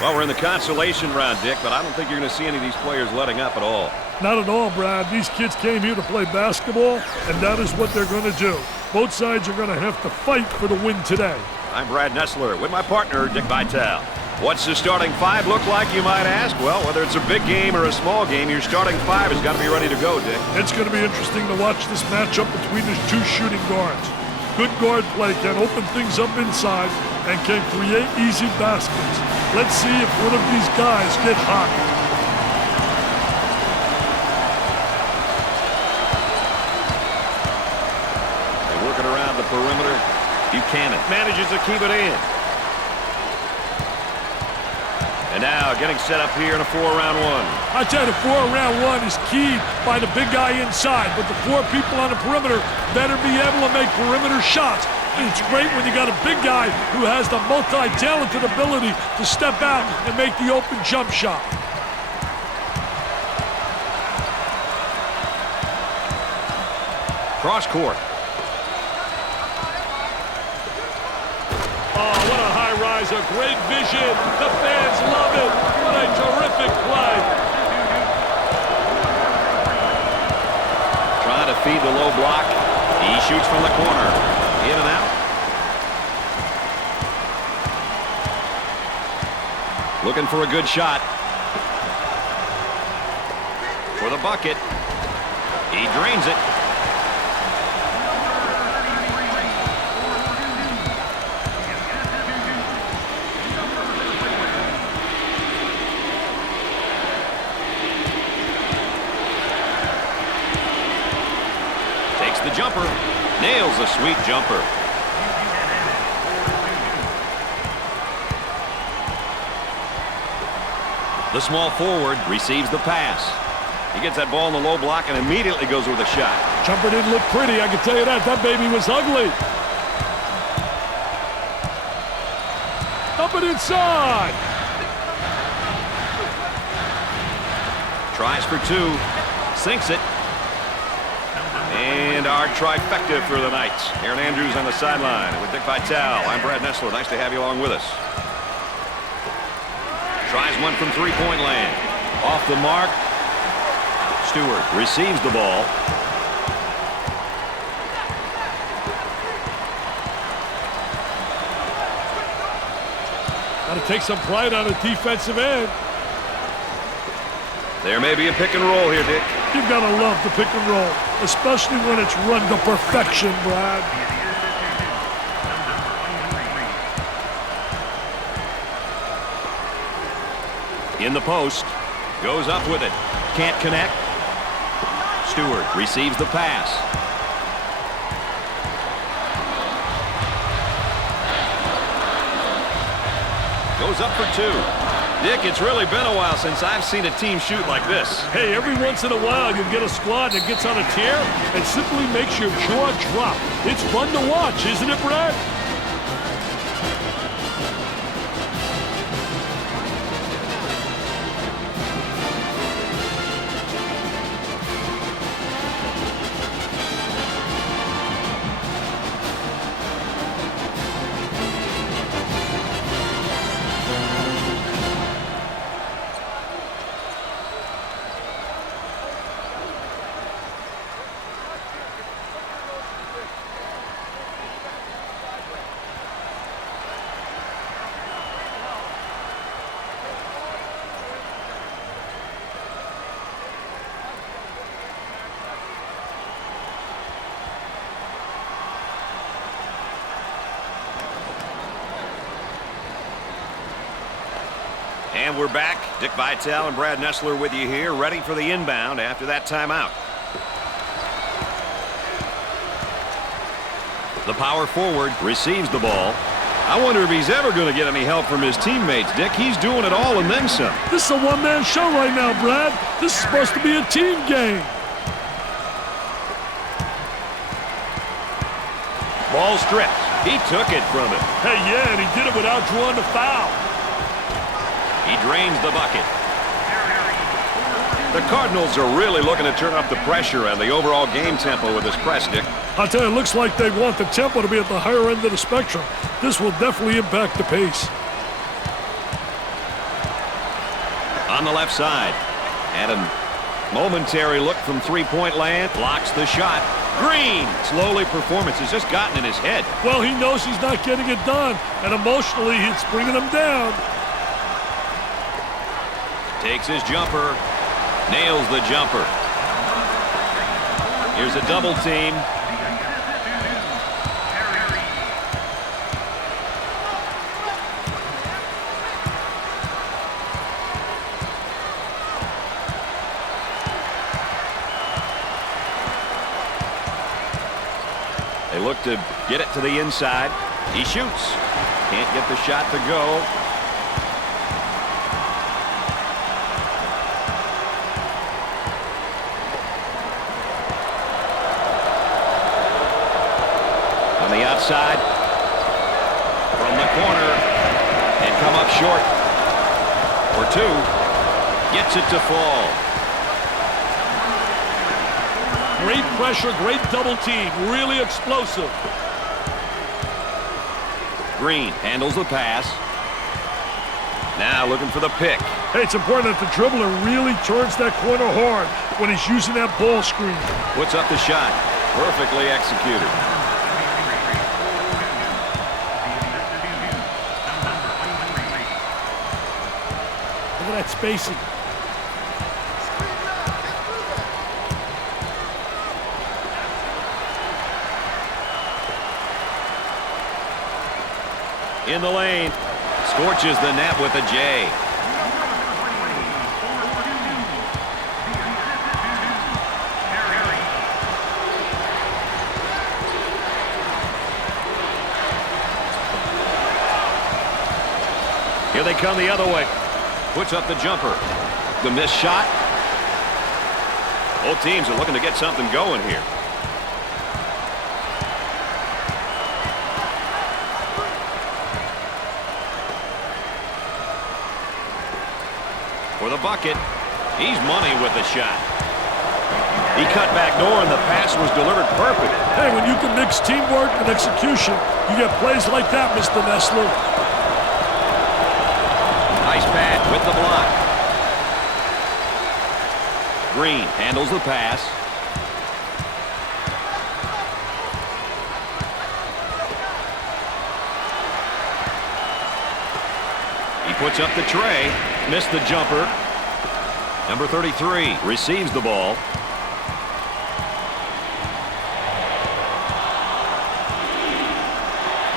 Well, we're in the consolation round, Dick, but I don't think you're going to see any of these players letting up at all. Not at all, Brad. These kids came here to play basketball, and that is what they're going to do. Both sides are going to have to fight for the win today. I'm Brad Nessler with my partner, Dick Vitale. What's the starting five look like, you might ask? Well, whether it's a big game or a small game, your starting five has got to be ready to go, Dick. It's going to be interesting to watch this matchup between these two shooting guards. Good guard play can open things up inside and can create easy baskets. Let's see if one of these guys get hot. They're working around the perimeter. Buchanan manages to keep it in. And now getting set up here in a 4-round one. I tell you, the 4-round one is keyed by the big guy inside, but the 4 people on the perimeter better be able to make perimeter shots. And it's great when you got a big guy who has the multi-talented ability to step out and make the open jump shot. Cross court. Oh, what a high riser. Great vision. The fans love it. What a terrific play. Trying to feed the low block. He shoots from the corner. In and out. Looking for a good shot. For the bucket. He drains it. The jumper. Nails a sweet jumper. The small forward receives the pass. He gets that ball in the low block and immediately goes with a shot. Jumper didn't look pretty, I can tell you that. That baby was ugly. Up and inside. Tries for two. Sinks it. And our trifecta for the night. Aaron Andrews on the sideline with Dick Vitale. I'm Brad Nessler. Nice to have you along with us. Tries one from three-point land. Off the mark. Stewart receives the ball. Got to take some pride on the defensive end. There may be a pick and roll here, Dick. You've got to love the pick and roll, especially when it's run to perfection, Brad. In the post. Goes up with it. Can't connect. Stewart receives the pass. Goes up for two. Dick, it's really been a while since I've seen a team shoot like this. Hey, every once in a while you get a squad that gets on a tear and simply makes your jaw drop. It's fun to watch, isn't it, Brad? And we're back. Dick Vitale and Brad Nessler with you here, ready for the inbound after that timeout. The power forward receives the ball. I wonder if he's ever going to get any help from his teammates, Dick. He's doing it all and then some. This is a one-man show right now, Brad. This is supposed to be a team game. Ball stripped. He took it from him. Hey, yeah, and he did it without drawing the foul. He drains the bucket. The Cardinals are really looking to turn up the pressure and the overall game tempo with this press, Dick. I'll tell you, it looks like they want the tempo to be at the higher end of the spectrum. This will definitely impact the pace. on the left side. And a momentary look from three-point land. Blocks the shot. Green. Slowly, performance has just gotten in his head. Well, he knows he's not getting it done, and emotionally, it's bringing him down. Takes his jumper. Nails the jumper. Here's a double team. They look to get it to the inside. He shoots. Can't get the shot to go. On the outside. From the corner. And come up short. For two. Gets it to fall. Great pressure, great double team. Really explosive. Green handles the pass. Now looking for the pick. Hey, it's important that the dribbler really turns that corner hard when he's using that ball screen. Puts up the shot. Perfectly executed. Look at that spacing. In the lane. Scorches the net with a J. Here they come the other way. Puts up the jumper. The missed shot. Both teams are looking to get something going here. For the bucket. He's money with the shot. He cut back door and the pass was delivered perfect. Hey, when you can mix teamwork and execution, you get plays like that, Mr. Nessler. Nice pad with the block. Green handles the pass. He puts up the tray. Missed the jumper. Number 33 receives the ball.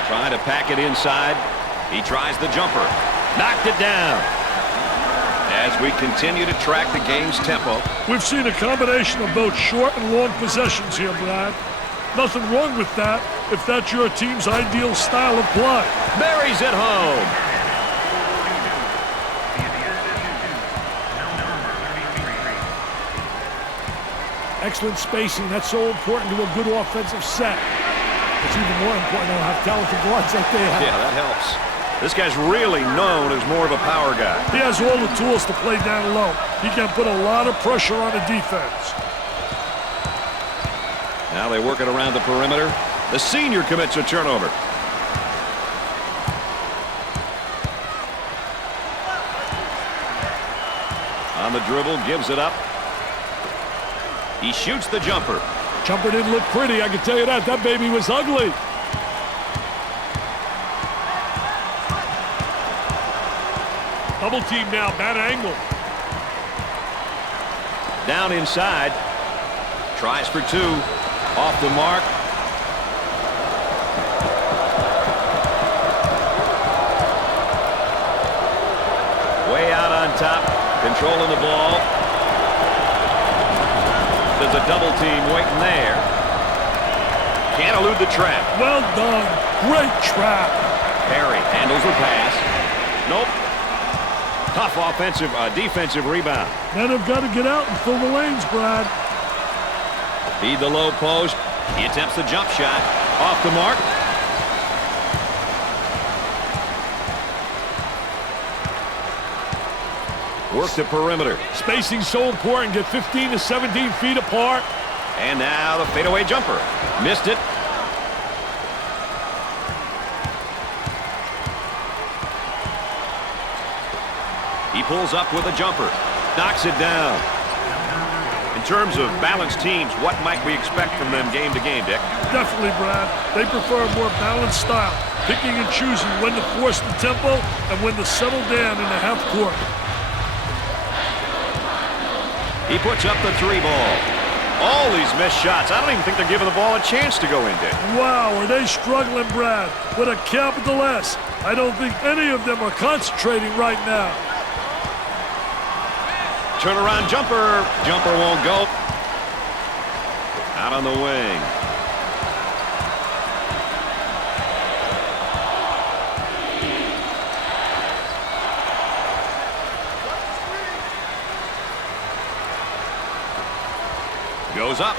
Trying to pack it inside. He tries the jumper. Knocked it down. As we continue to track the game's tempo. We've seen a combination of both short and long possessions here, Brad. Nothing wrong with that if that's your team's ideal style of play. Buries it home. Excellent spacing. That's so important to a good offensive set. It's even more important to have talented guards like they have. Yeah, that helps. This guy's really known as more of a power guy. He has all the tools to play down low. He can put a lot of pressure on the defense. Now they work it around the perimeter. The senior commits a turnover. On the dribble, gives it up. He shoots the jumper. Jumper didn't look pretty, I can tell you that. That baby was ugly. Double team now, bad angle. Down inside. Tries for two. Off the mark. Way out on top. Controlling the ball. There's a double team waiting there. Can't elude the trap. Well done. Great trap. Perry handles the pass. Nope. Tough defensive rebound. Men have got to get out and fill the lanes, Brad. Feed the low post. He attempts the jump shot. Off the mark. Work the perimeter. Spacing so important. Get 15 to 17 feet apart. And now the fadeaway jumper. Missed it. He pulls up with a jumper. Knocks it down. In terms of balanced teams, what might we expect from them game to game, Dick? Definitely, Brad. They prefer a more balanced style, picking and choosing when to force the tempo and when to settle down in the half court. He puts up the 3 ball. All these missed shots. I don't even think they're giving the ball a chance to go in, Dick. Wow, are they struggling, Brad? With a capital S. I don't think any of them are concentrating right now. Turnaround jumper. Jumper won't go. Out on the wing. Goes up.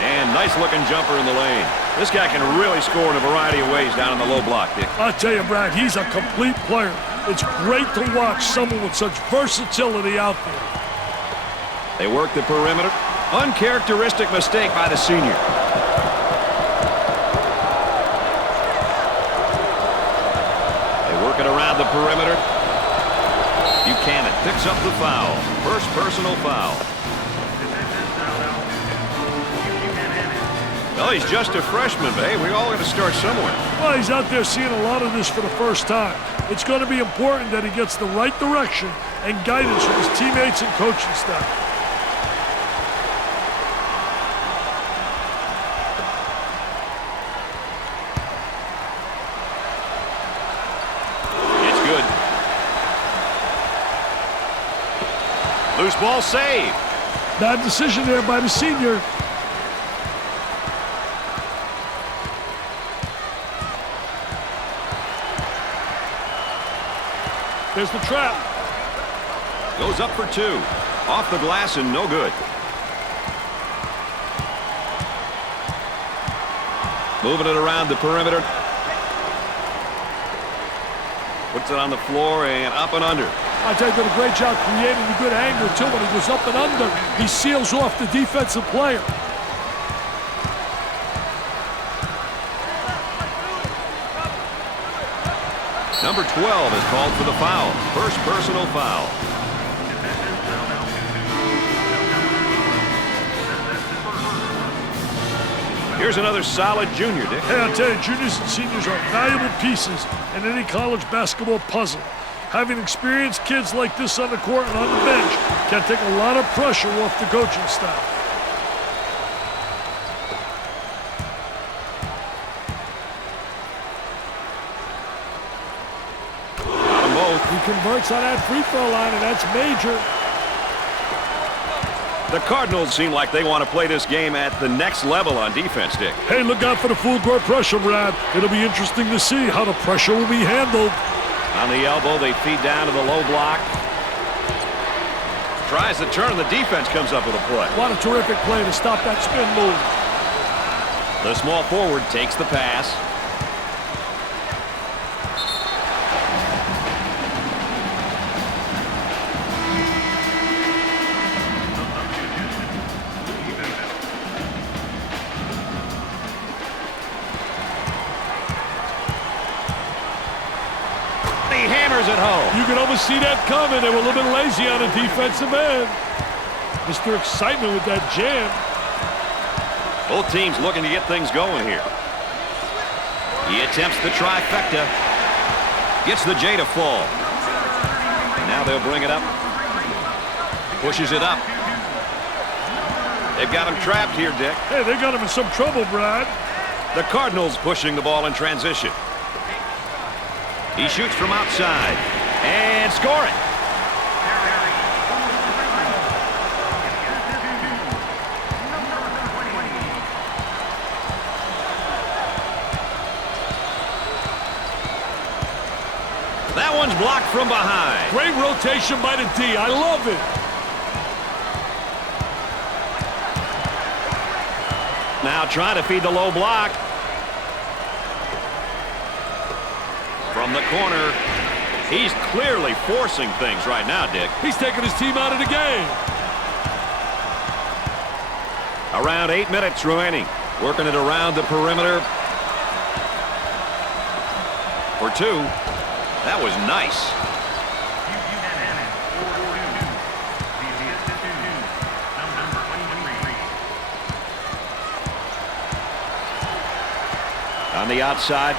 And nice-looking jumper in the lane. This guy can really score in a variety of ways down in the low block, Dick. I'll tell you, Brad, he's a complete player. It's great to watch someone with such versatility out there. They work the perimeter. Uncharacteristic mistake by the senior. They work it around the perimeter. Buchanan picks up the foul. First personal foul. Well, he's just a freshman, but hey, we all got to start somewhere. Well, he's out there seeing a lot of this for the first time. It's going to be important that he gets the right direction and guidance from his teammates and coaching staff. Loose ball save. Bad decision there by the senior. There's the trap. Goes up for 2. Off the glass and no good. Moving it around the perimeter. Puts it on the floor and up and under. I tell you, did a great job creating a good angle, too. When he goes up and under, he seals off the defensive player. Number 12 is called for the foul. First personal foul. Here's another solid junior, Dick. Hey, I'll tell you, juniors and seniors are valuable pieces in any college basketball puzzle. Having experienced kids like this on the court and on the bench can take a lot of pressure off the coaching staff. Got them both. He converts on that free throw line, and that's major. The Cardinals seem like they want to play this game at the next level on defense, Dick. Hey, look out for the full court pressure, Brad. It'll be interesting to see how the pressure will be handled. On the elbow, they feed down to the low block. Tries to turn, the defense comes up with a play. What a terrific play to stop that spin move. The small forward takes the pass. He hammers it home. You can almost see that coming. They were a little bit lazy on the defensive end. Mr. Excitement with that jam. Both teams looking to get things going here. He attempts the trifecta. Gets the J to fall. Now they'll bring it up. Pushes it up. They've got him trapped here, Dick. Hey, they got him in some trouble, Brad. The Cardinals pushing the ball in transition. He shoots from outside and score it. That one's blocked from behind. Great rotation by the D. I love it. Now trying to feed the low block. From the corner, he's clearly forcing things right now, Dick. He's taking his team out of the game. Around 8 minutes remaining. Working it around the perimeter. For 2. That was nice. On the outside.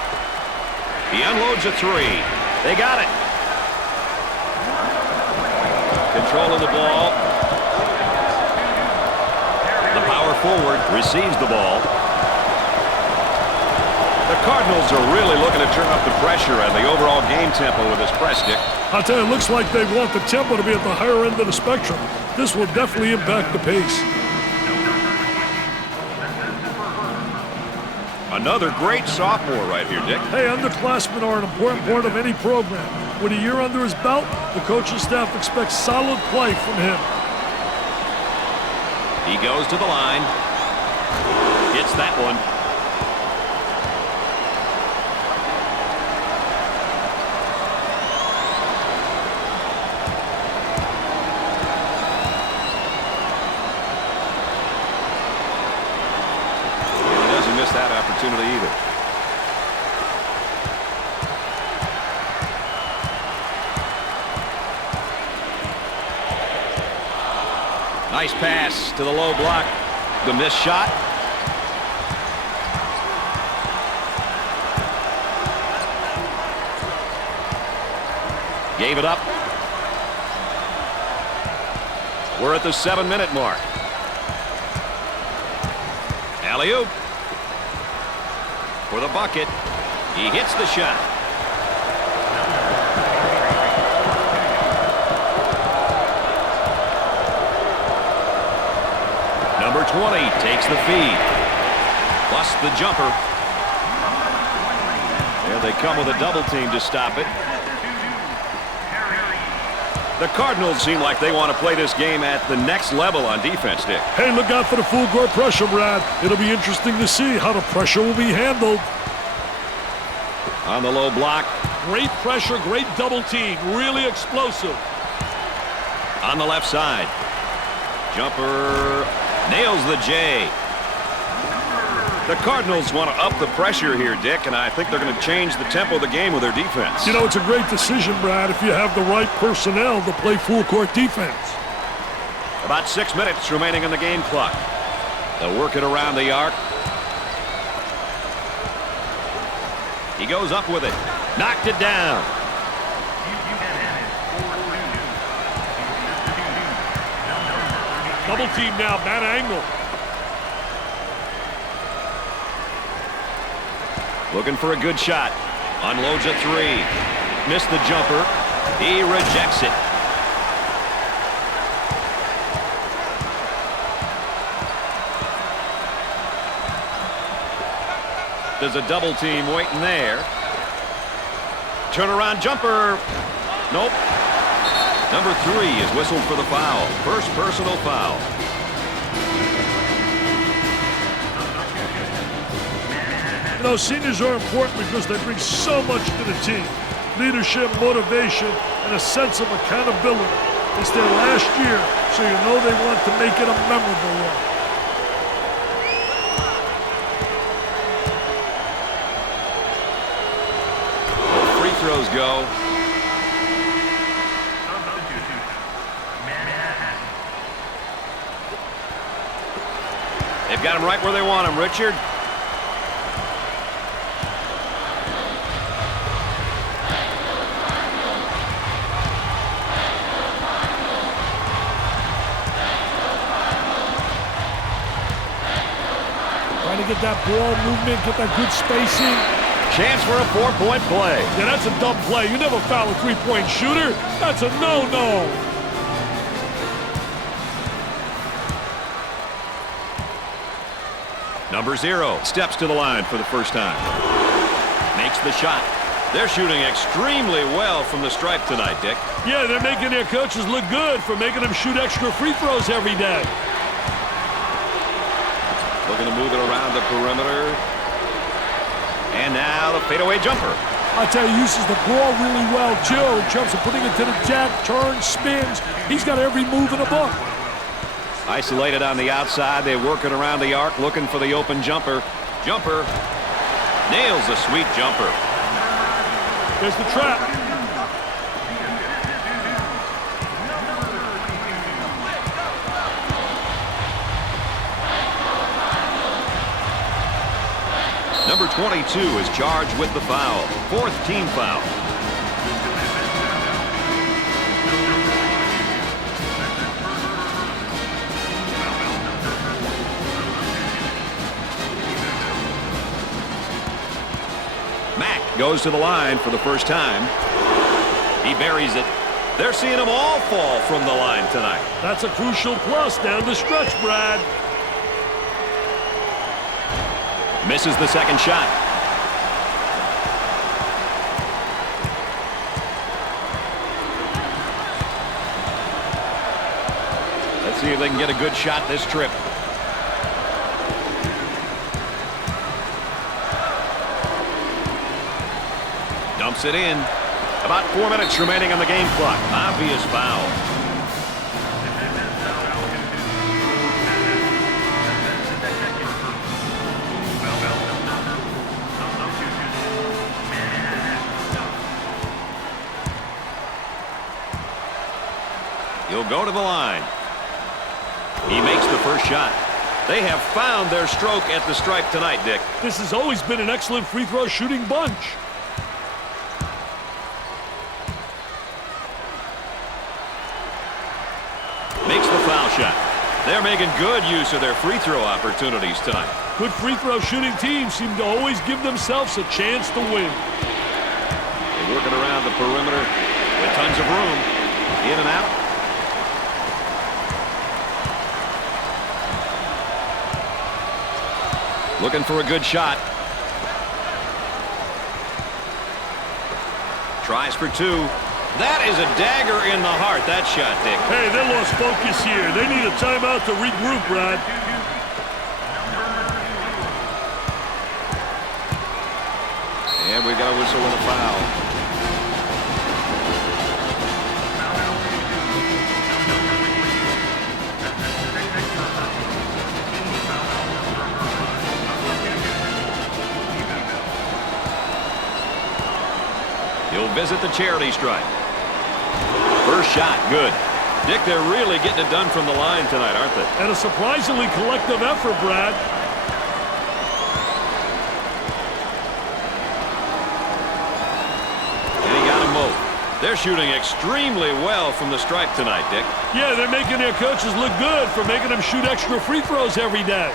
He unloads a three. They got it. Control of the ball. The power forward receives the ball. The Cardinals are really looking to turn up the pressure and the overall game tempo with this press, Dick. I'll tell you, it looks like they want the tempo to be at the higher end of the spectrum. This will definitely impact the pace. Another great sophomore right here, Dick. Hey, underclassmen are an important part of any program. With a year under his belt, the coaching staff expects solid play from him. He goes to the line. Hits that one. He doesn't miss that opportunity either. Nice pass to the low block. The missed shot. Gave it up. We're at the 7-minute mark. Alley-oop. For the bucket. He hits the shot. Number 20 takes the feed. Busts the jumper. There they come with a double team to stop it. The Cardinals seem like they want to play this game at the next level on defense, Dick. Hey, look out for the full court pressure, Brad. It'll be interesting to see how the pressure will be handled. On the low block. Great pressure, great double team. Really explosive. On the left side. Jumper nails the J. The Cardinals want to up the pressure here, Dick, and I think they're going to change the tempo of the game with their defense. You know, it's a great decision, Brad, if you have the right personnel to play full court defense. About 6 minutes remaining on the game clock. They'll work it around the arc. He goes up with it. Knocked it down. Double team now, bad angle. Looking for a good shot. Unloads a three. Missed the jumper. He rejects it. There's a double team waiting there. Turnaround jumper. Nope. Number 3 is whistled for the foul. First personal foul. You know, seniors are important because they bring so much to the team. Leadership, motivation, and a sense of accountability. It's their last year, so you know they want to make it a memorable one. Free throws go. They've got him right where they want him, Richard. Trying to get that ball movement, get that good spacing. Chance for a 4-point play. Yeah, that's a dumb play. You never foul a three-point shooter. That's a no-no. Number 0 steps to the line for the first time. Makes the shot. They're shooting extremely well from the stripe tonight, Dick. Yeah, they're making their coaches look good for making them shoot extra free throws every day. Looking to move it around the perimeter. And now the fadeaway jumper. I tell you, he uses the ball really well, too. In terms of putting it to the deck, turns, spins. He's got every move in the book. Isolated on the outside. They work it around the arc, looking for the open jumper. Jumper. Nails the sweet jumper. There's the trap. Number 22 is charged with the foul. 4th team foul. Mack goes to the line for the first time. He buries it. They're seeing them all fall from the line tonight. That's a crucial plus down the stretch, Brad. Misses the second shot. Let's see if they can get a good shot this trip. Dumps it in. About 4 minutes remaining on the game clock. Obvious foul. He'll go to the line. He makes the first shot. They have found their stroke at the stripe tonight, Dick. This has always been an excellent free throw shooting bunch. Makes the foul shot. They're making good use of their free throw opportunities tonight. Good free throw shooting teams seem to always give themselves a chance to win. They're working around the perimeter with tons of room. In and out. Looking for a good shot. Tries for 2. That is a dagger in the heart, that shot, Dick. Hey, they lost focus here. They need a timeout to regroup, Brad. And we got a whistle and a foul. He'll visit the charity stripe. First shot, good. Dick, they're really getting it done from the line tonight, aren't they? And a surprisingly collective effort, Brad. And he got them both. They're shooting extremely well from the stripe tonight, Dick. Yeah, they're making their coaches look good for making them shoot extra free throws every day.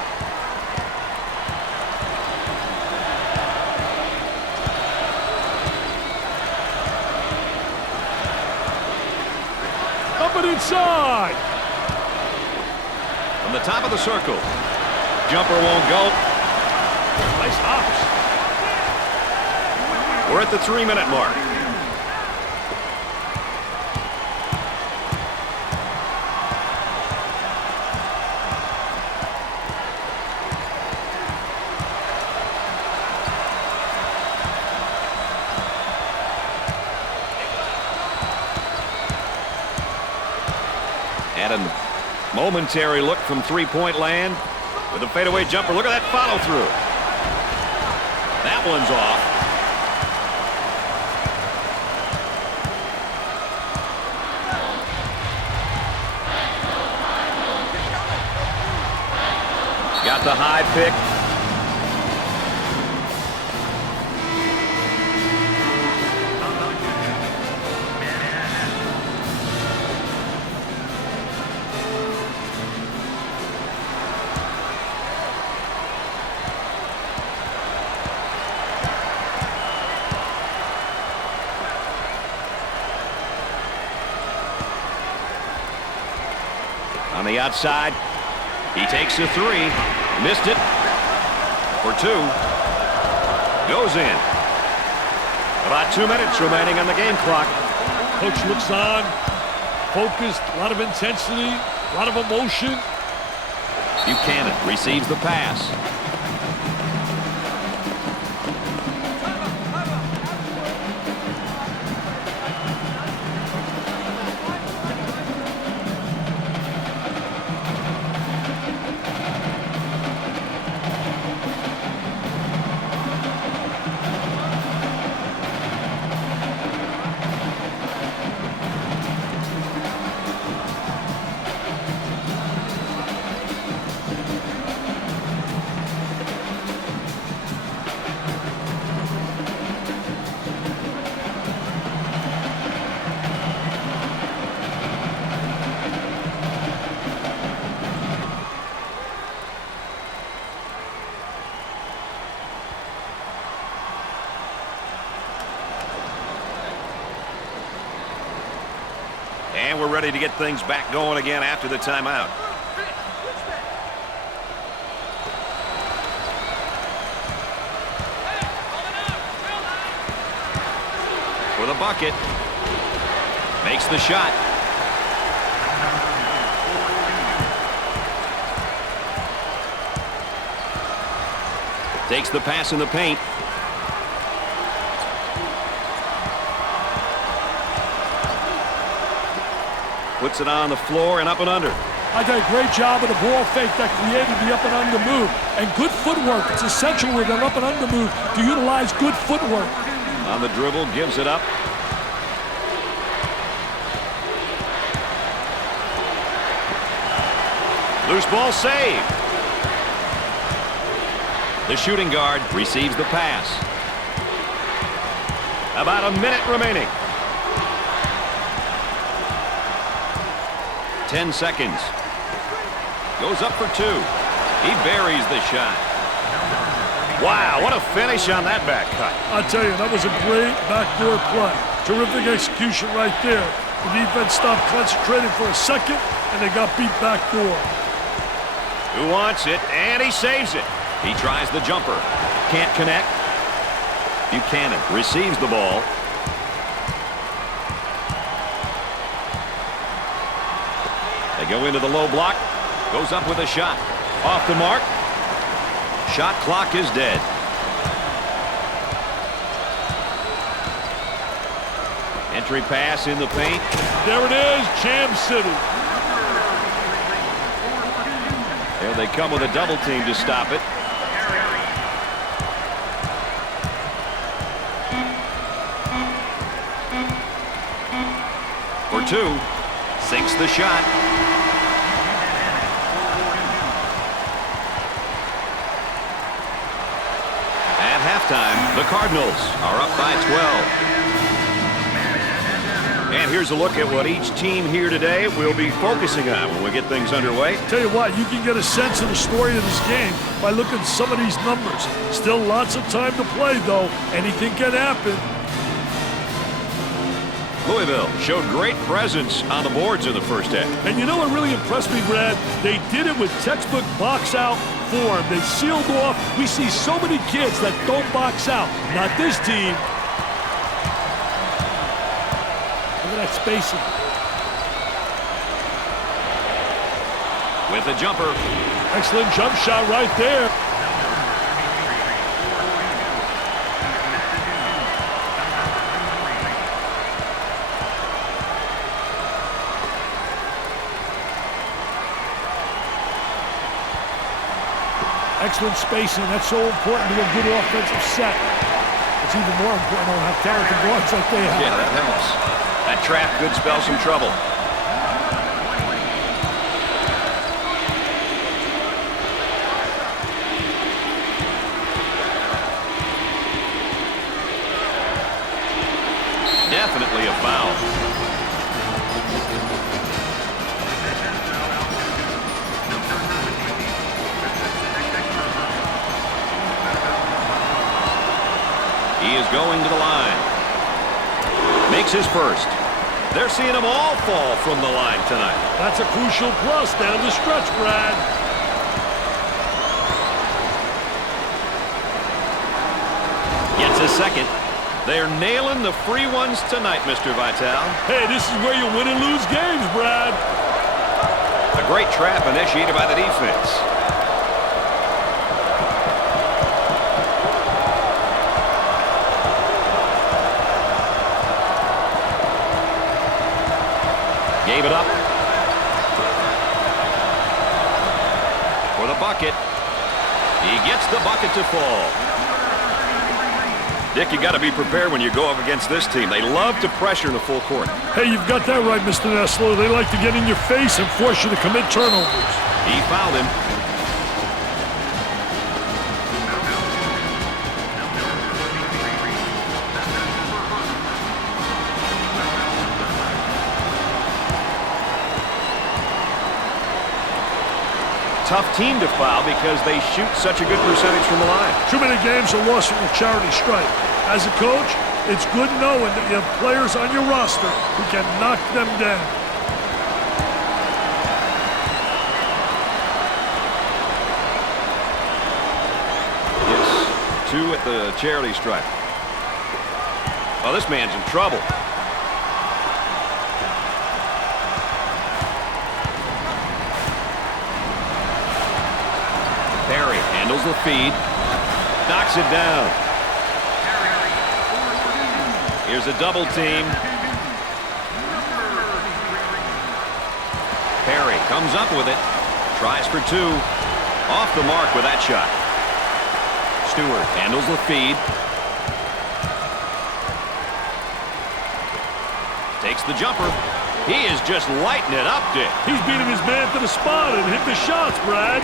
Inside. From the top of the circle. Jumper won't go. Nice hops. We're at the 3-minute mark. Had a momentary look from three-point land with a fadeaway jumper. Look at that follow-through. That one's off. Got the high pick. On the outside, he takes a 3. Missed it for 2. Goes in. About 2 minutes remaining on the game clock. Coach looks on, focused, a lot of intensity, a lot of emotion. Buchanan receives the pass. And we're ready to get things back going again after the timeout. For the bucket. Makes the shot. Takes the pass in the paint. Puts it on the floor and up and under. I did a great job of the ball fake that created the up and under move. And good footwork. It's essential with an up and under move to utilize good footwork. On the dribble, gives it up. Loose ball save. The shooting guard receives the pass. About a minute remaining. 10 seconds. Goes up for two. He buries the shot. Wow, what a finish on that back cut. I tell you, that was a great backdoor play. Terrific execution right there. The defense stopped concentrating for a second, and they got beat backdoor. Who wants it? And he saves it. He tries the jumper. Can't connect. Buchanan receives the ball. They go into the low block. Goes up with a shot. Off the mark. Shot clock is dead. Entry pass in the paint. There it is, Jam City. There they come with a double team to stop it. For two. Sinks the shot. At halftime, the Cardinals are up by 12. And here's a look at what each team here today will be focusing on when we get things underway. Tell you what, you can get a sense of the story of this game by looking at some of these numbers. Still lots of time to play, though. Anything can happen. Louisville showed great presence on the boards in the first half. And you know what really impressed me, Brad? They did it with textbook box-out form. They sealed off. We see so many kids that don't box out. Not this team. Look at that spacing. With a jumper. Excellent jump shot right there. Excellent spacing. That's so important to a good offensive set. It's even more important to have talented guards like they have. Yeah, that helps. That trap could spell some trouble. Definitely a foul. He is going to the line. Makes his first. They're seeing them all fall from the line tonight. That's a crucial plus down the stretch, Brad. Gets a second. They're nailing the free ones tonight, Mr. Vitale. Hey, this is where you win and lose games, Brad. A great trap initiated by the defense. Gave it up. For the bucket. He gets the bucket to fall. Dick, you got to be prepared when you go up against this team. They love to pressure in the full court. Hey, you've got that right, Mr. Nessler. They like to get in your face and force you to commit turnovers. He fouled him. Tough team to foul because they shoot such a good percentage from the line. Too many games are lost from the charity stripe. As a coach, it's good knowing that you have players on your roster who can knock them down. 2 at the charity stripe. Oh, this man's in trouble. Perry handles the feed. Knocks it down. Here's a double team. Perry comes up with it. Tries for 2. Off the mark with that shot. Stewart handles the feed. Takes the jumper. He is just lighting it up, Dick. He's beating his man to the spot and hit the shots, Brad.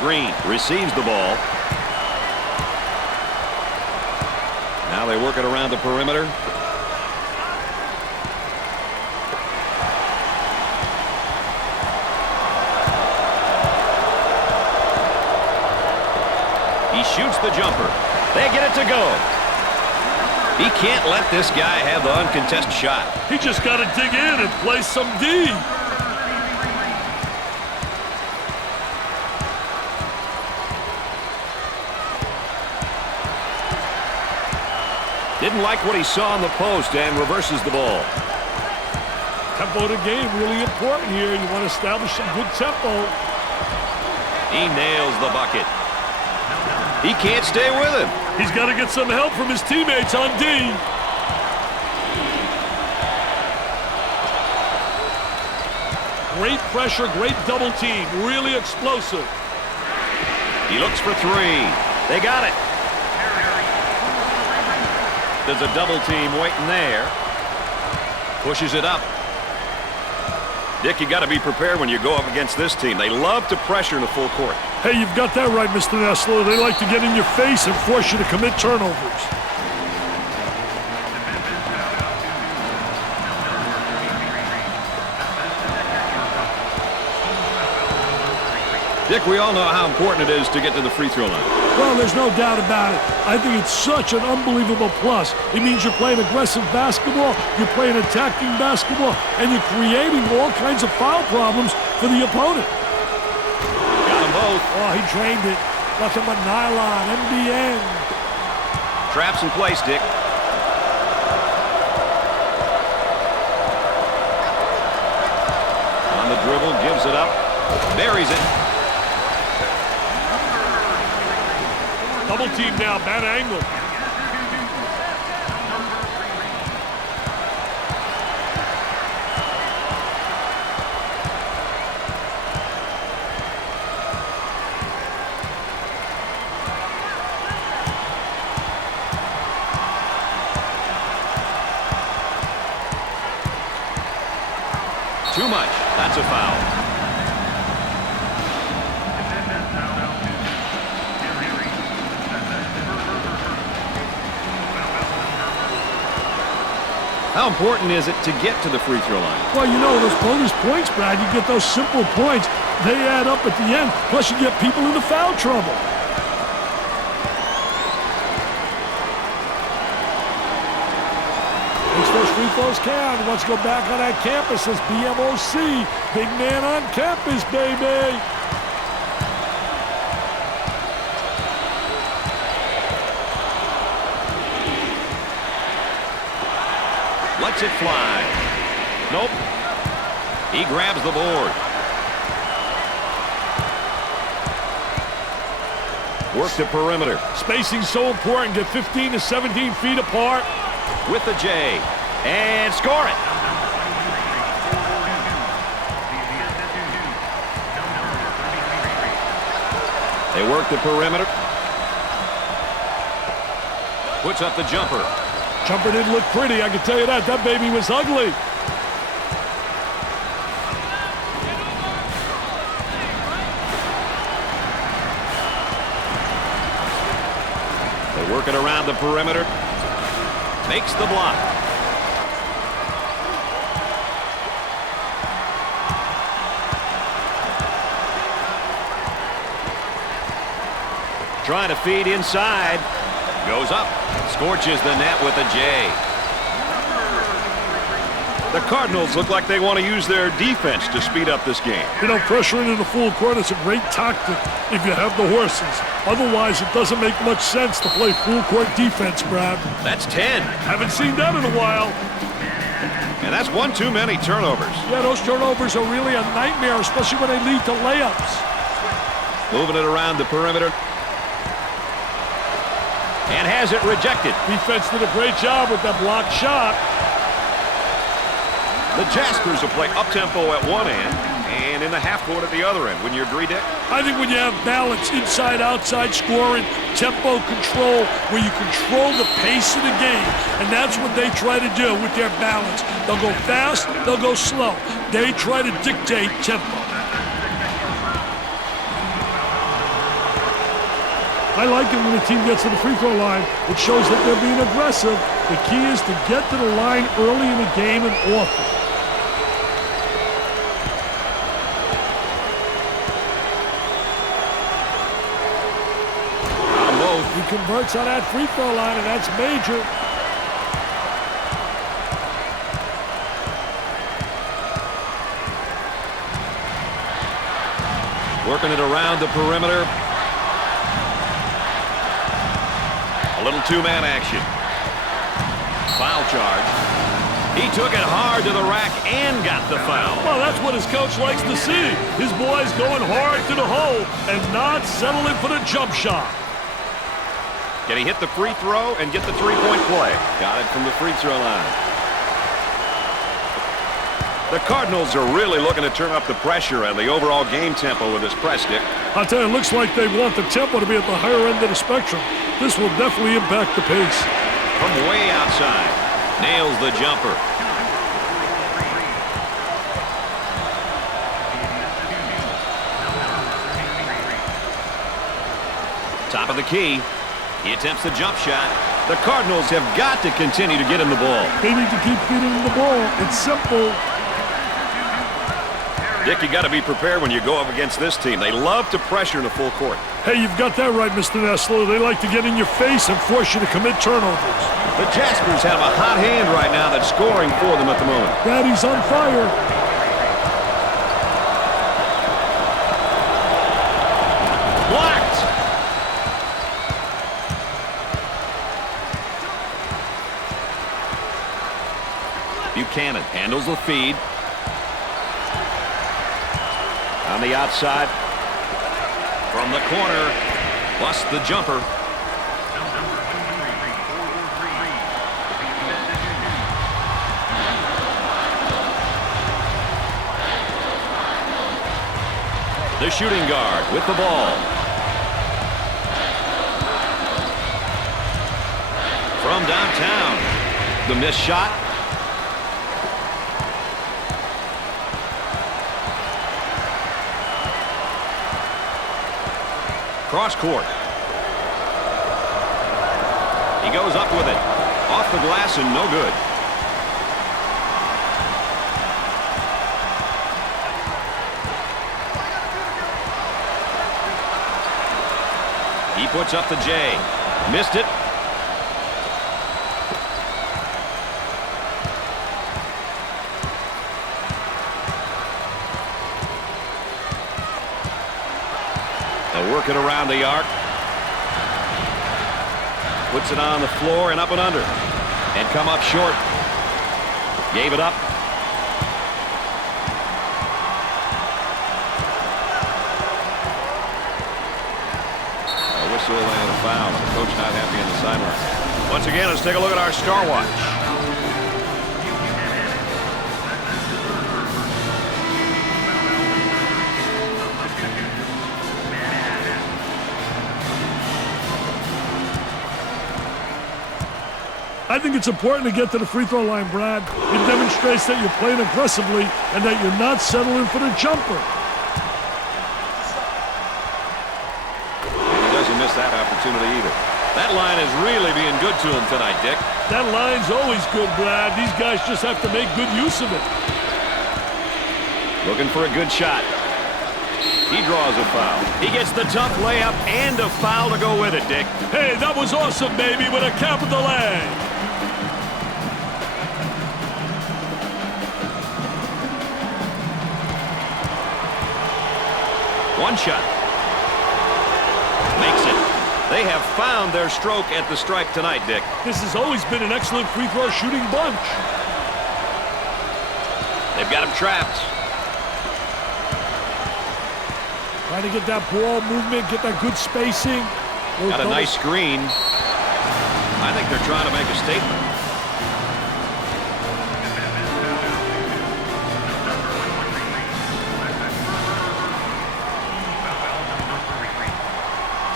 Green receives the ball. Now they work it around the perimeter. He shoots the jumper. They get it to go. He can't let this guy have the uncontested shot. He just got to dig in and play some D. Didn't like what he saw on the post and reverses the ball. Tempo of the game really important here. You want to establish some good tempo. He nails the bucket. He can't stay with him. He's got to get some help from his teammates on D. Great pressure, great double team. Really explosive. He looks for 3. They got it. There's a double team waiting there. Pushes it up. Dick, you got to be prepared when you go up against this team. They love to pressure in the full court. Hey, you've got that right, Mr. Nessler. They like to get in your face and force you to commit turnovers. Dick, we all know how important it is to get to the free throw line. Well, there's no doubt about it. I think it's such an unbelievable plus. It means you're playing aggressive basketball, you're playing attacking basketball, and you're creating all kinds of foul problems for the opponent. Got them both. Oh, he drained it. Nothing but nylon, MDN. Traps in place, Dick. On the dribble, gives it up, buries it. Double team now, bad angle. Too much. That's a foul. How important is it to get to the free throw line? Well, you know, those bonus points, Brad, you get those simple points. They add up at the end, plus you get people into foul trouble. Makes those free throws count. Let's go back on that campus as BMOC. Big man on campus, baby. Lets it fly. Nope. He grabs the board. Work the perimeter. Spacing's so important. Get 15 to 17 feet apart. With the J. And score it. They work the perimeter. Puts up the jumper. Jumper didn't look pretty, I can tell you that. That baby was ugly. They work it around the perimeter. Makes the block. Trying to feed inside. Goes up. Scorches the net with a J. The Cardinals look like they want to use their defense to speed up this game. You know, pressuring in the full court is a great tactic if you have the horses. Otherwise, it doesn't make much sense to play full court defense, Brad. That's 10. Haven't seen that in a while. And that's one too many turnovers. Yeah, those turnovers are really a nightmare, especially when they lead to layups. Moving it around the perimeter. And has it rejected. Defense did a great job with that blocked shot. The Jaspers will play up-tempo at one end and in the half court at the other end. Wouldn't you agree, Dick? I think when you have balance, inside, outside scoring, tempo control, where you control the pace of the game, and that's what they try to do with their balance. They'll go fast, they'll go slow. They try to dictate tempo. I like it when the team gets to the free throw line. It shows that they're being aggressive. The key is to get to the line early in the game and often. He converts on that free throw line, and that's major. Working it around the perimeter. A little two-man action. Foul charge. He took it hard to the rack and got the foul. Well, that's what his coach likes to see. His boys going hard to the hole and not settling for the jump shot. Can he hit the free throw and get the three-point play? Got it from the free throw line. The Cardinals are really looking to turn up the pressure and the overall game tempo with this press, Dick. I'll tell you, it looks like they want the tempo to be at the higher end of the spectrum. This will definitely impact the pace. From way outside, nails the jumper. Top of the key. He attempts the jump shot. The Cardinals have got to continue to get him the ball. They need to keep feeding him the ball. It's simple. Dick, you got to be prepared when you go up against this team. They love to pressure in the full court. Hey, you've got that right, Mr. Nessler. They like to get in your face and force you to commit turnovers. The Jaspers have a hot hand right now that's scoring for them at the moment. Daddy's on fire. Blocked. Buchanan handles the feed. On the outside. From the corner. Busts the jumper. The shooting guard with the ball. From downtown. The missed shot. Cross court. He goes up with it. Off the glass and no good. He puts up the J. Missed it. They'll work it around the arc. Puts it on the floor and up and under. And come up short. Gave it up. A whistle and a foul. The coach not happy on the sideline. Once again, let's take a look at our star watch. I think it's important to get to the free throw line, Brad. It demonstrates that you're playing aggressively and that you're not settling for the jumper. He doesn't miss that opportunity either. That line is really being good to him tonight, Dick. That line's always good, Brad. These guys just have to make good use of it. Looking for a good shot. He draws a foul. He gets the tough layup and a foul to go with it, Dick. Hey, that was awesome, baby, with a capital A. One shot. Makes it. They have found their stroke at the stripe tonight, Dick. This has always been an excellent free throw shooting bunch. They've got him trapped. Trying to get that ball movement, get that good spacing. Got a nice screen. I think they're trying to make a statement.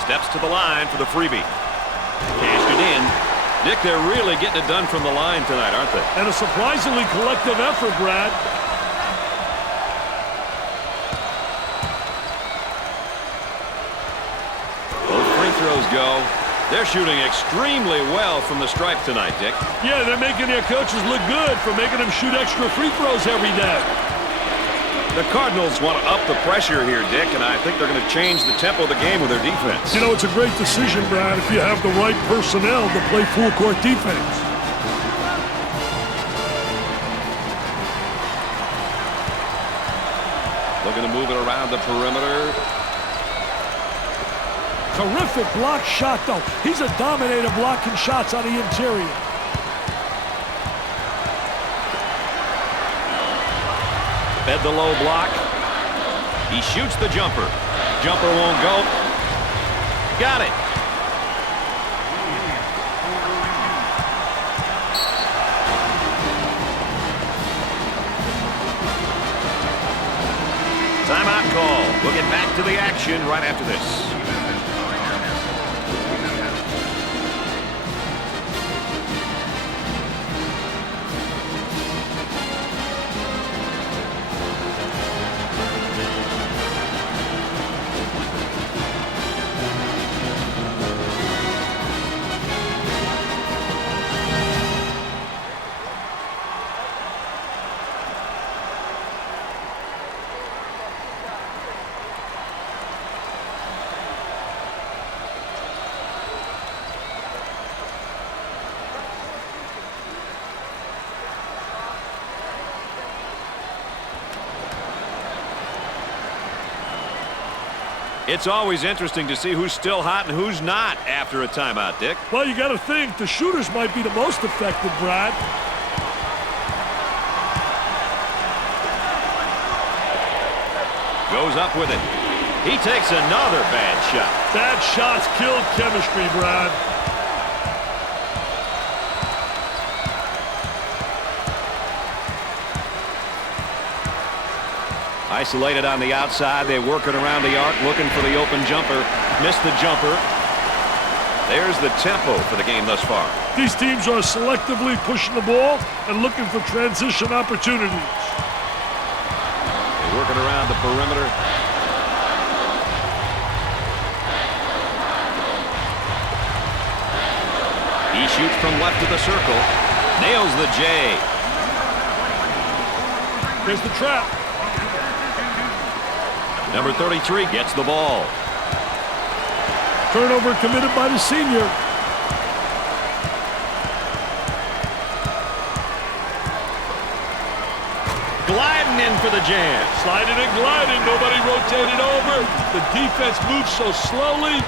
Steps to the line for the freebie. Cashed it in. Dick, they're really getting it done from the line tonight, aren't they? And a surprisingly collective effort, Brad. Throws go. They're shooting extremely well from the stripe tonight, Dick. Yeah, they're making their coaches look good for making them shoot extra free throws every day. The Cardinals want to up the pressure here, Dick, and I think they're going to change the tempo of the game with their defense. You know, it's a great decision, Brad, if you have the right personnel to play full-court defense. Looking to move it around the perimeter. Terrific block shot, though. He's a dominator blocking shots on the interior. Fed the low block. He shoots the jumper. Jumper won't go. Got it. Timeout call. We'll get back to the action right after this. It's always interesting to see who's still hot and who's not after a timeout, Dick. Well, you got to think the shooters might be the most effective, Brad. Goes up with it. He takes another bad shot. Bad shots killed chemistry, Brad. Isolated on the outside. They work it around the arc, looking for the open jumper. Missed the jumper. There's the tempo for the game thus far. These teams are selectively pushing the ball and looking for transition opportunities. They work it around the perimeter. He shoots from left of the circle. Nails the J. There's the trap. Number 33 gets the ball. Turnover committed by the senior. Gliding in for the jam. Sliding and gliding. Nobody rotated over. The defense moves so slowly.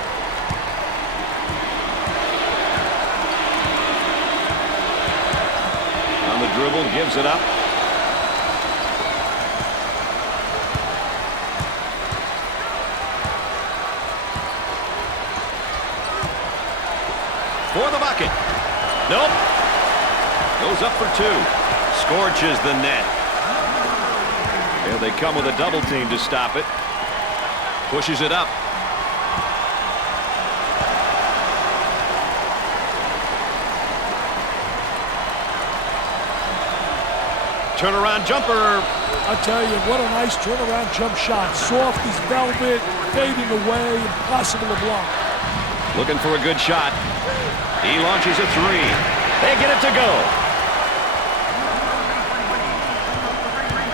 On the dribble, gives it up. For the bucket. Nope. Goes up for two. Scorches the net. Here they come with a double team to stop it. Pushes it up. Turnaround jumper. I tell you, what a nice turnaround jump shot. Soft as velvet, fading away, impossible to block. Looking for a good shot. He launches a three. They get it to go.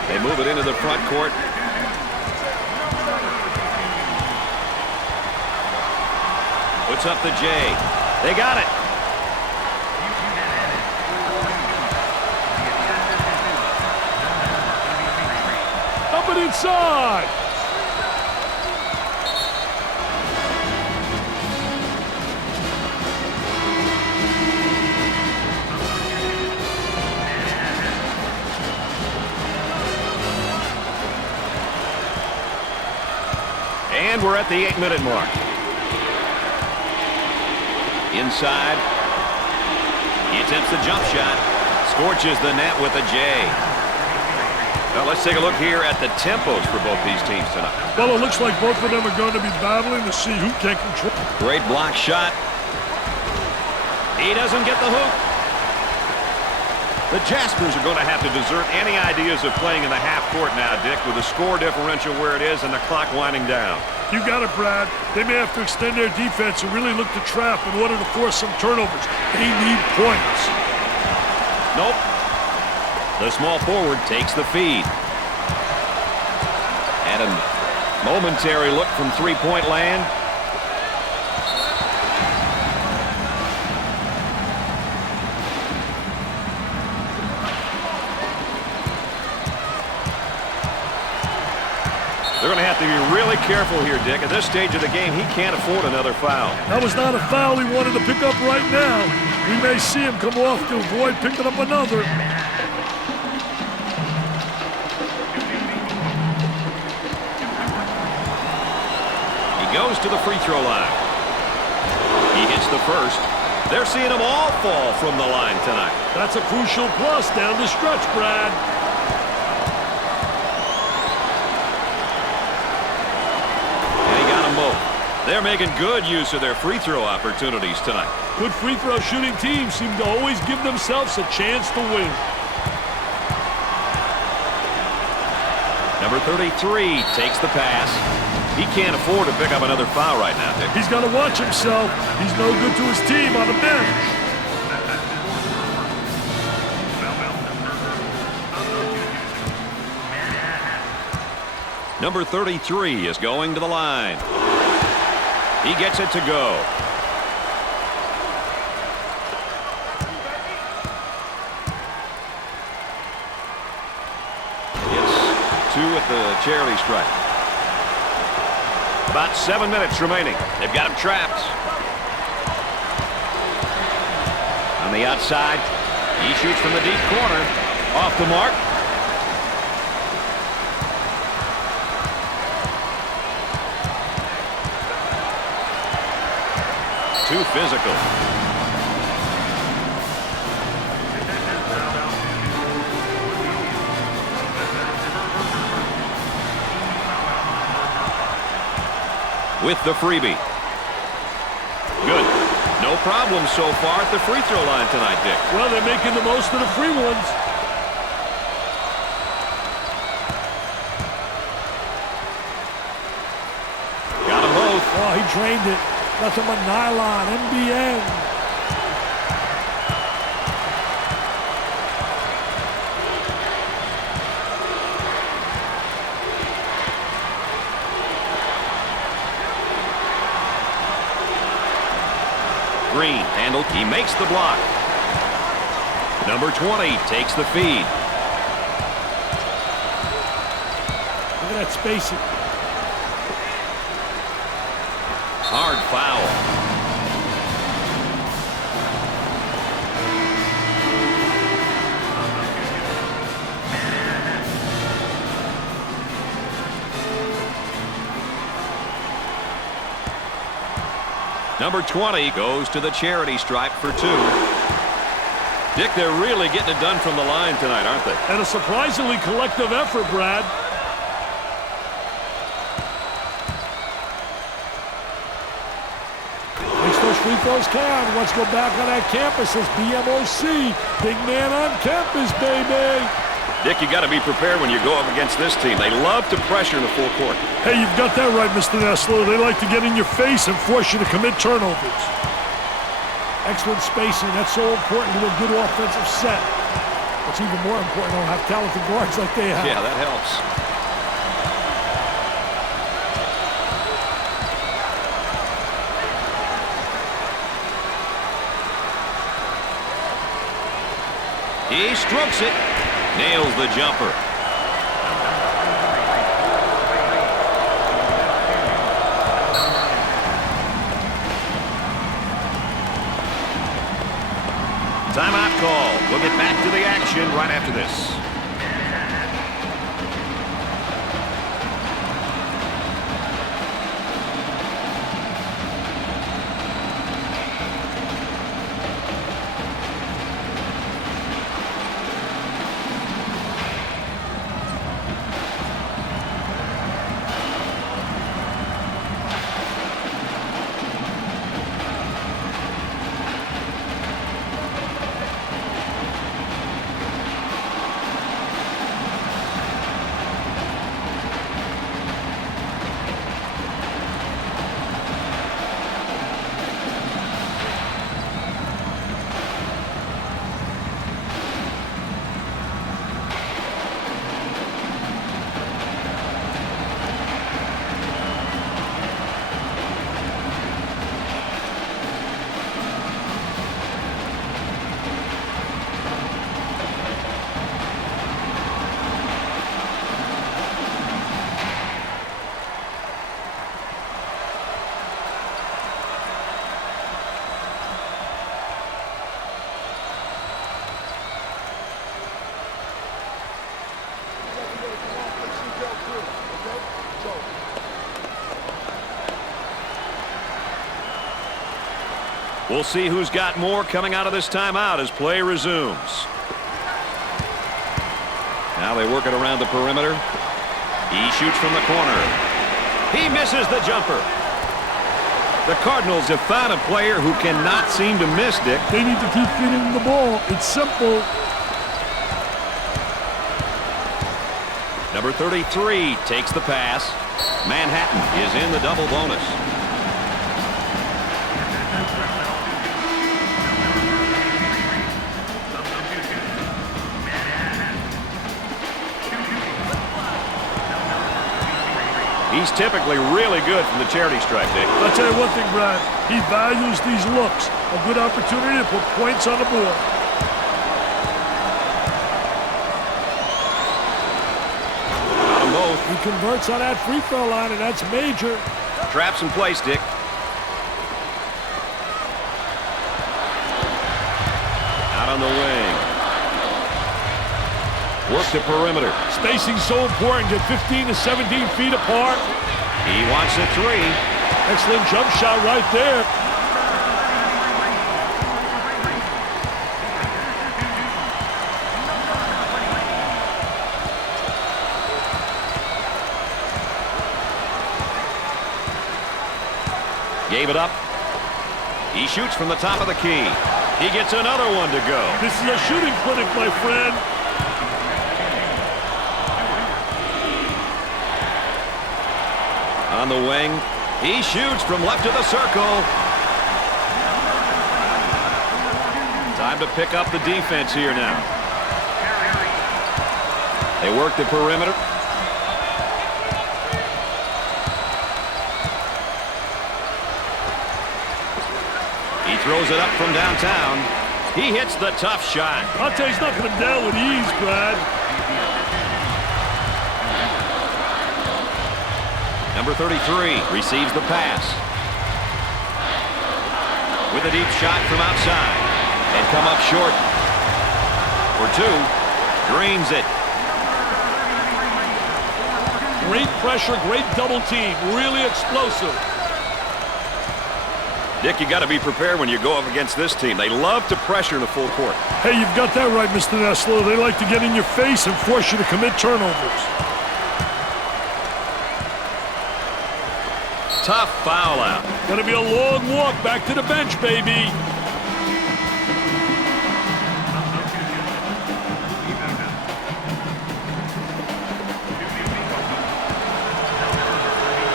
They move it into the front court. Puts up the J. They got it. Up and inside. And we're at the 8-minute mark. Inside. He attempts the jump shot. Scorches the net with a J. Now let's take a look here at the tempos for both these teams tonight. Well, it looks like both of them are going to be battling to see who can control. Great block shot. He doesn't get the hoop. The Jaspers are going to have to desert any ideas of playing in the half court now, Dick, with the score differential where it is and the clock winding down. You got it, Brad. They may have to extend their defense and really look to trap in order to force some turnovers. They need points. Nope. The small forward takes the feed. And a momentary look from three-point land. They're going to have to be really careful here, Dick. At this stage of the game, he can't afford another foul. That was not a foul he wanted to pick up right now. We may see him come off to avoid picking up another. He goes to the free throw line. He hits the first. They're seeing them all fall from the line tonight. That's a crucial plus down the stretch, Brad. They're making good use of their free throw opportunities tonight. Good free throw shooting teams seem to always give themselves a chance to win. Number 33 takes the pass. He can't afford to pick up another foul right now, Dick. He's got to watch himself. He's no good to his team on the bench. Number 33 is going to the line. He gets it to go. It's 2 at the charity stripe. About 7 minutes remaining. They've got him trapped. On the outside, he shoots from the deep corner. Off the mark. Too physical. With the freebie. Good. No problem so far at the free throw line tonight, Dick. Well, they're making the most of the free ones. Got them both. Oh, he drained it. Nothing but nylon, NBN. Green handled. He makes the block. Number 20 takes the feed. Look at that spacing. Hard foul. Number 20 goes to the charity stripe for 2. Dick, they're really getting it done from the line tonight, aren't they? And a surprisingly collective effort, Brad. Free throws count. Let's go back on that campus as BMOC. Big man on campus, baby. Dick, you got to be prepared when you go up against this team. They love to pressure in the full court. Hey, you've got that right, Mr. Nestler. They like to get in your face and force you to commit turnovers. Excellent spacing. That's so important to a good offensive set. What's even more important, they'll have talented guards like they have. Yeah, that helps. He strokes it. Nails the jumper. Timeout call. We'll get back to the action right after this. We'll see who's got more coming out of this timeout as play resumes. Now they work it around the perimeter. He shoots from the corner. He misses the jumper. The Cardinals have found a player who cannot seem to miss, Dick. They need to keep feeding the ball. It's simple. Number 33 takes the pass. Manhattan is in the double bonus. He's typically really good from the charity stripe, Dick. I'll tell you one thing, Brad. He values these looks. A good opportunity to put points on the board. Got them both. He converts on that free throw line, and that's major. Traps in place, Dick. Out on the wing. Work the perimeter. Spacing so important. Get 15 to 17 feet apart. He wants a three. Excellent jump shot right there. Gave it up. He shoots from the top of the key. He gets another one to go. This is a shooting clinic, my friend. On the wing, he shoots from left of the circle. Time to pick up the defense here now. They work the perimeter. He throws it up from downtown. He hits the tough shot. I'll tell you, he's knocking him down with ease, Brad. Number 33 receives the pass. With a deep shot from outside. And come up short. For two. Drains it. Great pressure, great double team. Really explosive. Dick, you got to be prepared when you go up against this team. They love to pressure in the full court. Hey, you've got that right, Mr. Nessler. They like to get in your face and force you to commit turnovers. Tough foul out. Gonna be a long walk back to the bench, baby.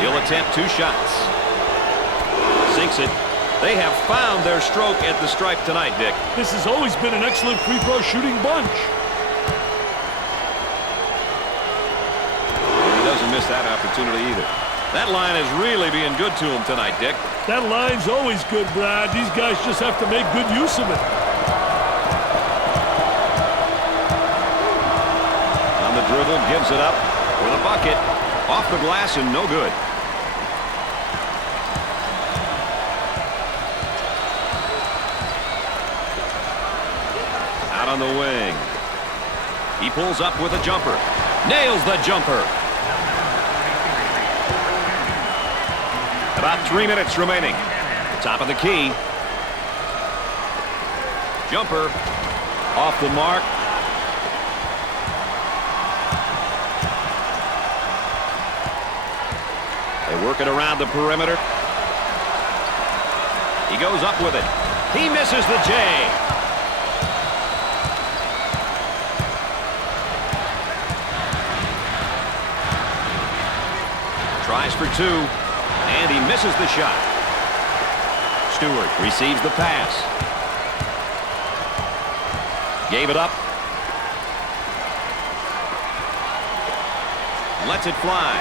He'll attempt two shots. Sinks it. They have found their stroke at the stripe tonight, Dick. This has always been an excellent free throw shooting bunch. He doesn't miss that opportunity either. That line is really being good to him tonight, Dick. That line's always good, Brad. These guys just have to make good use of it. dribble, gives it up for the bucket. Off the glass and no good. Out on the wing. He pulls up with a jumper. Nails the jumper. About 3 minutes remaining. Top of the key. Jumper off the mark. They work it around the perimeter. He goes up with it. He misses the J. Tries for two, and he misses the shot. Stewart receives the pass. Gave it up. Lets it fly.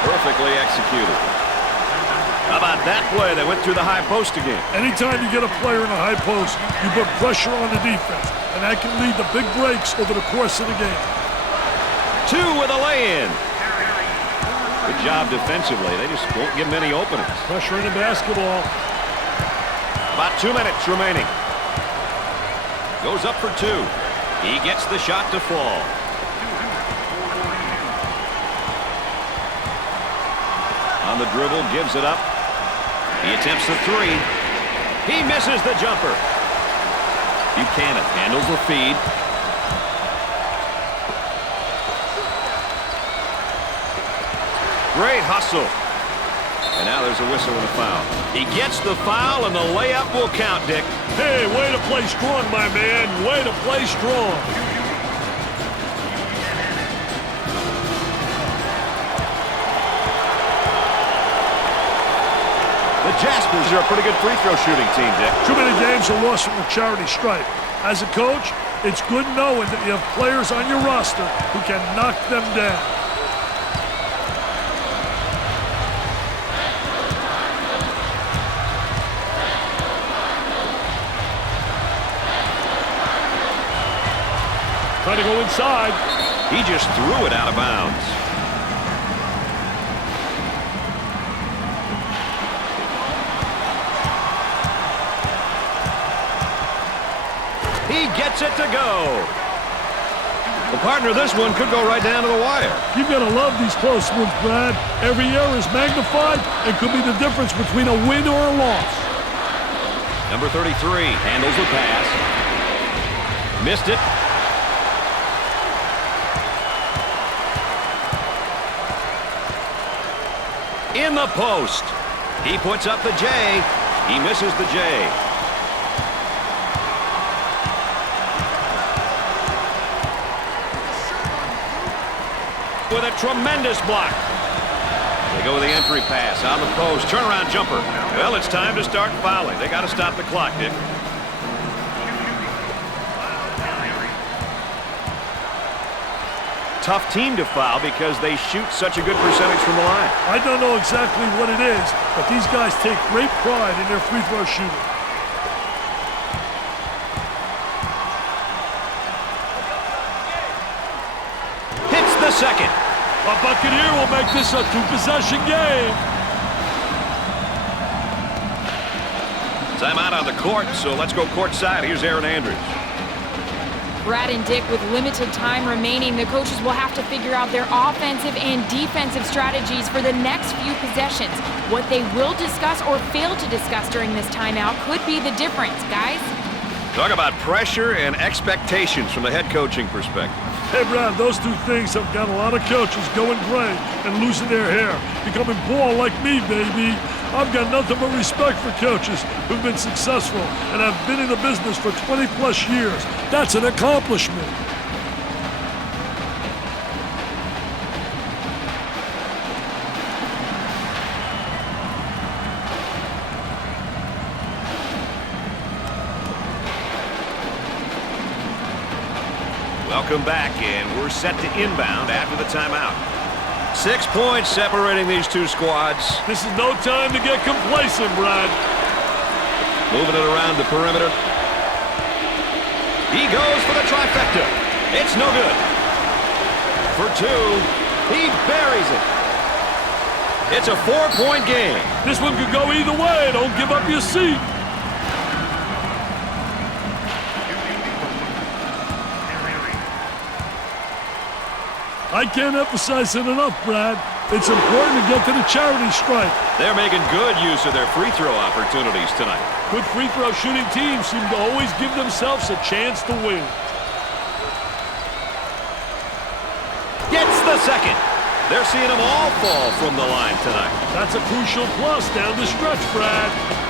Perfectly executed. How about that play? They went through the high post again. Anytime you get a player in a high post, you put pressure on the defense, and that can lead to big breaks over the course of the game. Two with a lay-in. Good job defensively. They just won't give many openings. Pressure in the basketball. About 2 minutes remaining. Goes up for two. He gets the shot to fall. On the dribble, gives it up. He attempts the three. He misses the jumper. Buchanan handles the feed. Great hustle. And now there's a whistle and a foul. He gets the foul, and the layup will count, Dick. Hey, way to play strong, my man. Way to play strong. The Jaspers are a pretty good free throw shooting team, Dick. Too many games are lost from the charity stripe. As a coach, it's good knowing that you have players on your roster who can knock them down. Trying to go inside. He just threw it out of bounds. He gets it to go. The partner, this one could go right down to the wire. You've got to love these close ones, Brad. Every error is magnified and could be the difference between a win or a loss. Number 33 handles the pass. Missed it. In the post. He puts up the J. He misses the J. With a tremendous block. They go with the entry pass on the post. Turnaround jumper. Well, it's time to start fouling. They got to stop the clock, Dick. Tough team to foul because they shoot such a good percentage from the line. I don't know exactly what it is, but these guys take great pride in their free throw shooting. Hits the second. A bucket here will make this a two-possession game. Timeout on the court, so let's go courtside. Here's Aaron Andrews. Brad and Dick, with limited time remaining, the coaches will have to figure out their offensive and defensive strategies for the next few possessions. What they will discuss or fail to discuss during this timeout could be the difference, guys. Talk about pressure and expectations from the head coaching perspective. Hey, Brad, those two things have got a lot of coaches going gray and losing their hair, becoming bald like me, baby. I've got nothing but respect for coaches who've been successful and have been in the business for 20-plus years. That's an accomplishment. Welcome back, and we're set to inbound after the timeout. 6 points separating these two squads. This is no time to get complacent, Brad. Moving it around the perimeter. He goes for the trifecta. It's no good. for two. He buries it. It's a 4-point game. This one could go either way. Don't give up your seat. I can't emphasize it enough, Brad. It's important to get to the charity stripe. They're making good use of their free throw opportunities tonight. Good free throw shooting teams seem to always give themselves a chance to win. Gets the second. They're seeing them all fall from the line tonight. That's a crucial plus down the stretch, Brad.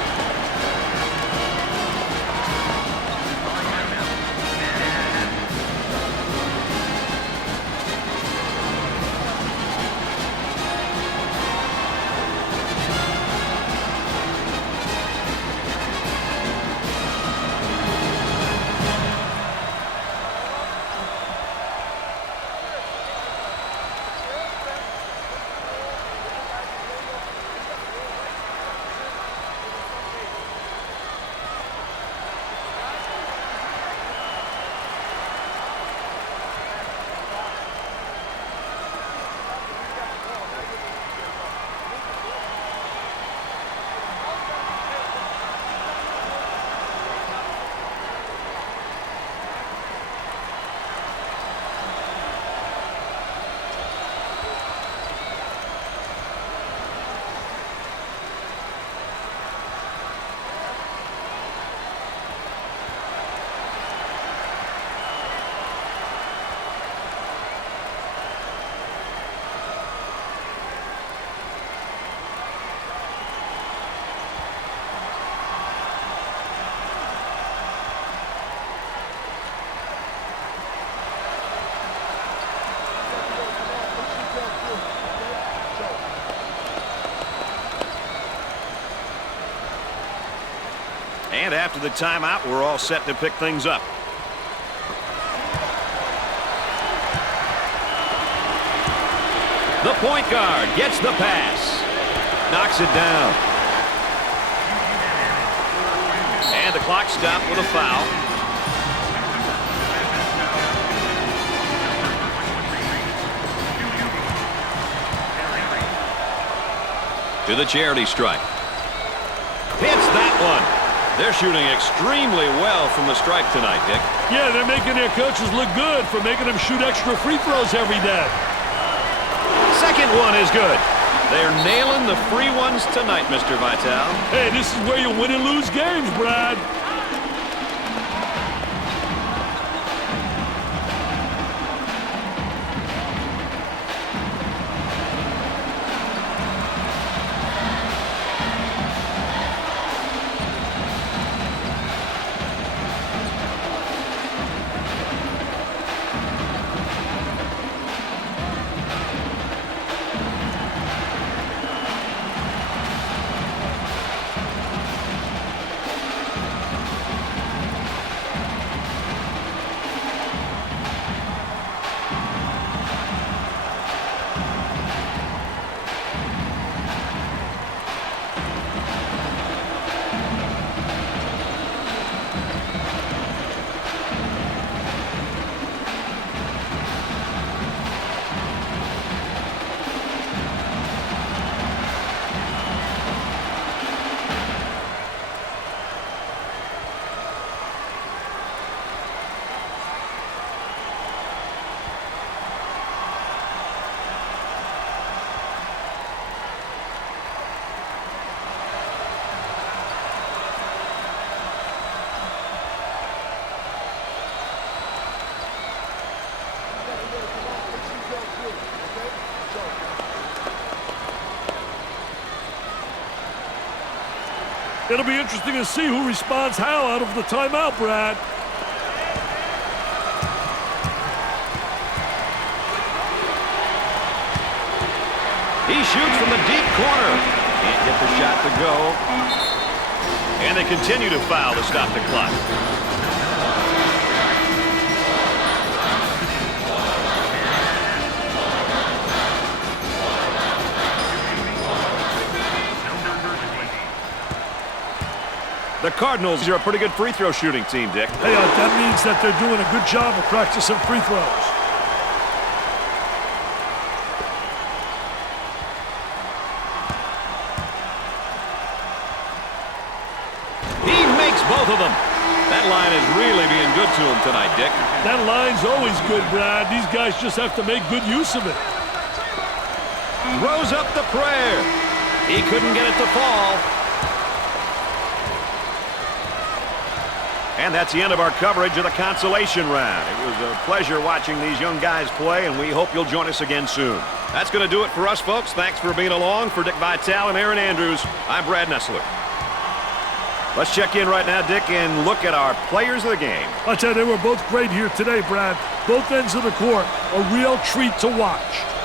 And after the timeout, we're all set to pick things up. The point guard gets the pass. Knocks it down. And the clock stopped with a foul. To the charity stripe. Hits that one. They're shooting extremely well from the stripe tonight, Dick. Yeah, they're making their coaches look good for making them shoot extra free throws every day. Second one is good. They're nailing the free ones tonight, Mr. Vitale. Hey, this is where you win and lose games, Brad. It'll be interesting to see who responds how out of the timeout, Brad. He shoots from the deep corner. Can't get the shot to go. And they continue to foul to stop the clock. The Cardinals are a pretty good free throw shooting team, Dick. Hey, that means that they're doing a good job of practicing free throws. of them. That line is really being good to him tonight, Dick. That line's always good, Brad. These guys just have to make good use of it. Throws up the prayer. He couldn't get it to fall. And that's the end of our coverage of the consolation round. It was a pleasure watching these young guys play, and we hope you'll join us again soon. That's going to do it for us, folks. Thanks for being along. For Dick Vitale and Aaron Andrews, I'm Brad Nessler. Let's check in right now, Dick, and look at our players of the game. I tell you, they were both great here today, Brad. Both ends of the court, a real treat to watch.